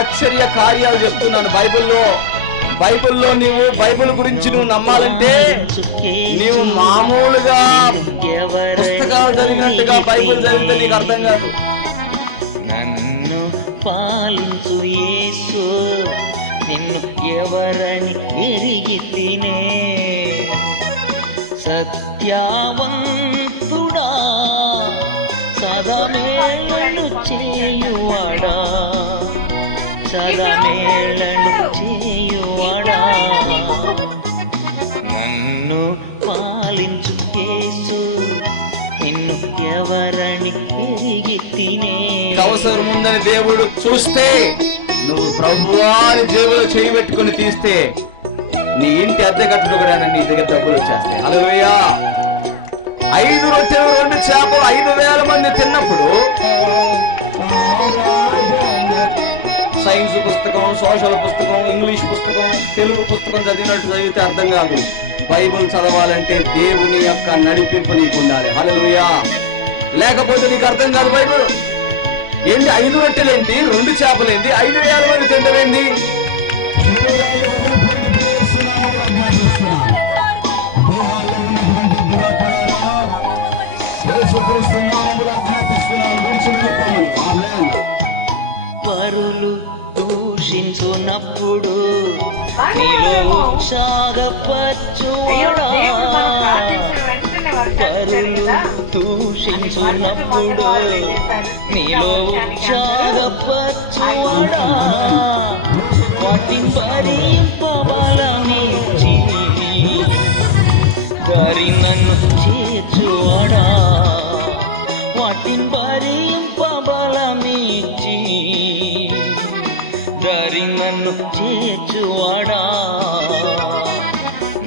ఆశ్చర్య కార్యాలు చెప్తున్నాను. బైబిల్లో నీవు బైబిల్ గురించి నువ్వు నమ్మాలంటే నీవు మామూలుగా పుస్తకాలు చదివినట్టుగా బైబిల్ చదివితే నీకు అర్థం కాదు. నన్ను పాలించు యేసు, నిన్ను ఎవరని ఎరిగి తినే సత్యవంతుడా, సదామేళను చేయువాడా, సదామేళను చేయువాడా. నన్ను పాలించు యేసు, నిన్ను ఎవరని ఎరిగి తినే. అవసరం ఉందని దేవుడు చూస్తే నువ్వు ప్రభువాని జేబులో చేయి పెట్టుకుని తీస్తే నీ ఇంటి అద్దె కట్టుడు కూడా నీ దగ్గర డబ్బులు వచ్చేస్తాయి. హల్లెలూయా. 5 రొట్టెలు 2 చేపలు 5,000 మంది తిన్నప్పుడు సైన్స్ పుస్తకం, సోషల్ పుస్తకం, ఇంగ్లీష్ పుస్తకం, తెలుగు పుస్తకం చదివినట్టు చదివితే అర్థం కాదు. బైబిల్ చదవాలంటే దేవుని యొక్క నడిపింపు నీకు ఉండాలి. హల్లెలూయా. లేకపోతే నీకు అర్థం కాదు బైబిల్. ఏంటి 5 రొట్టెలేంటి, 2 చేపలేంటి, 5,000 మంది తింటలేంటి? పరులు దూషించున్నప్పుడు నీలో ఉత్సాహపరచువాడా, పరులు దూషించున్నప్పుడు నీలో ఉత్సాహపరచువాడా, వాటిని భరింపబలమిచ్చి దారి నన్ను చేర్చువాడా, వాటిని భరింపబలమిచ్చి దారి నన్ను చేర్చువాడా.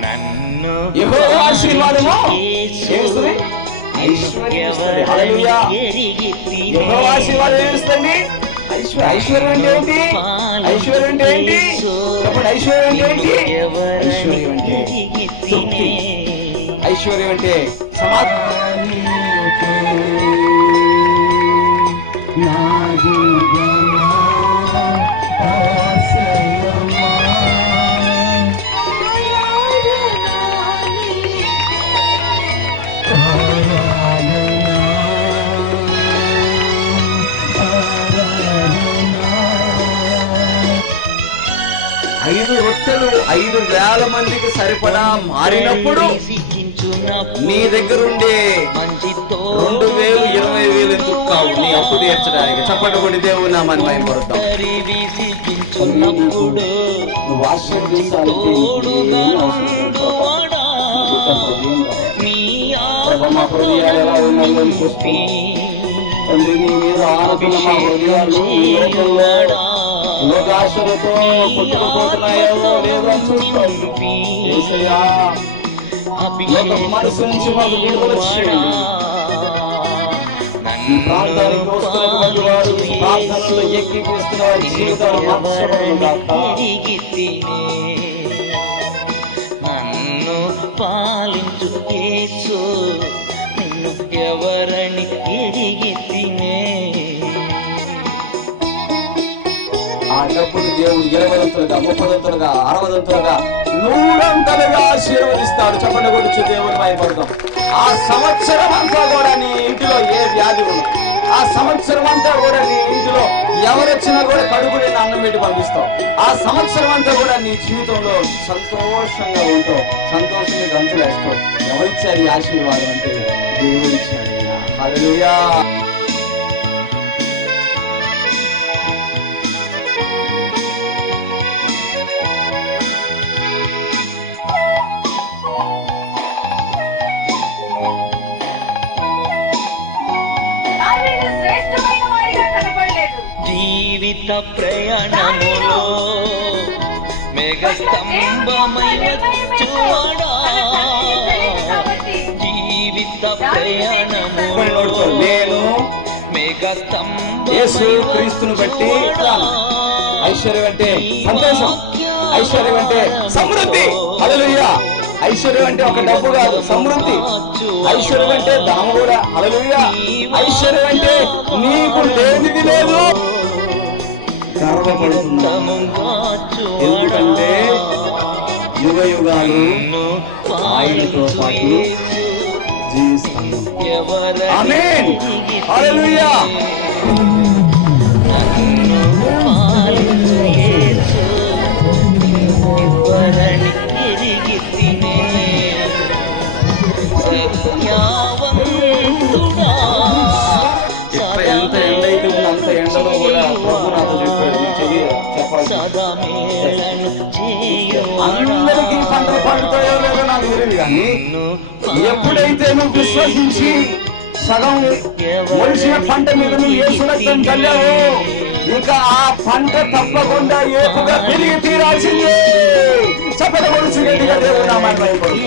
నన్ను యెహోవా ఆశీర్వాదము యెహోవా ఆశీర్వాదం ఏమిస్తుంది? ఐశ్వర్యం అంటే ఏంటి? ఐశ్వర్యం అంటే ఏంటి? చెప్పండి. ఐశ్వర్యం అంటే ఏంటి? ఐశ్వర్యం అంటే తృప్తి. ఐశ్వర్యం అంటే సమాధానం. ఐదు రొట్టెలు 5,000 మందికి సరిపడా మారినప్పుడు నీ దగ్గరుండే 2,000 20,000 ఎందుకు కావు నీ అప్పు తీర్చడానికి? చప్పటి కొడి దేవుని నామాన్ని మహిమపరుద్దాం. నువ్వు ఆశీర్వదించాలంటే మా హృదయాలు ఎలా ఉన్నాయో చూస్తే తండ్రి నీ మీద ఆనుకున్న మా హృదయాలు లోకాశలతో పుట్టుకుపోతున్నాయో లేదో అని చూస్తాం. యేసయ్యా, లోకపు మనసు నుంచి మాకు విడుదల చేయండి. ఈ ప్రాంతానికి వస్తున్నటువంటి వారు ప్రార్థనలో ఎక్కిపిస్తున్న వారి జీవితాలు మార్చబడును గాక. నన్ను పాలించు యేసు, నిన్ను ఎవరని ఎరిగి తినే. ఆ డబ్బులు దేవుడు 20ంతులుగా 30ంతులుగా 60ంతులుగా 100ంతులుగా ఆశీర్వదిస్తాడు. చెప్పండి కొడుచు దేవుని మహిమపడతాం. ఆ సంవత్సరం అంతా కూడా నీ ఇంటిలో ఏ వ్యాధి ఉంది, ఆ సంవత్సరం అంతా కూడా నీ ఇంటిలో ఎవరొచ్చినా కూడా కడుపు నేను అన్నం పెట్టి పంపిస్తావు. ఆ సంవత్సరం అంతా కూడా నీ జీవితంలో సంతోషంగా ఉంటావు, సంతోషంగా గంతులు వేస్తావు. ఎవరిచ్చారు ఈ ఆశీర్వాదం అంటే దేవుడు ఇచ్చాడు. హల్లెలూయా. జీవిత ప్రయాణములో మేఘస్తంభమై వచ్చువాడా, జీవిత ప్రయాణములో నేను యేసు క్రీస్తును బట్టి ఐశ్వర్యం అంటే సంతోషం, ఐశ్వర్యం అంటే సమృద్ధి. హల్లెలూయా. ఐశ్వర్యం అంటే ఒక డబ్బు కాదు, సమృద్ధి. ఐశ్వర్యం అంటే ధనం కూడా. హల్లెలూయా. ఐశ్వర్యం అంటే నీకు లేనిది లేదు, గర్వపడుతున్నాను. ఎందుకంటే యుగ యుగాలు ఆయనతో పాటు జీవిస్తాను. ఆమేన్. హల్లెలూయా. ఎంత ఎండ అయితే ఉంది అంత ఎండలో కూడా ప్రభు నాతో చెప్పాడు, చెప్పాలి. అందరికీ పంటలు పండుతాయో లేదో నాకు తెలియదు, కానీ ఎప్పుడైతే నువ్వు విశ్వసించి సగం మొలిసిన పంట మీద నువ్వు యేసు రక్తం చల్లావో, ఇక ఆ పంట తప్పకుండా ఏపుగా తిరిగి తీరాల్సిందే. చెప్పడం గట్టిగా దేవుడు నామాన్ని భయపడు.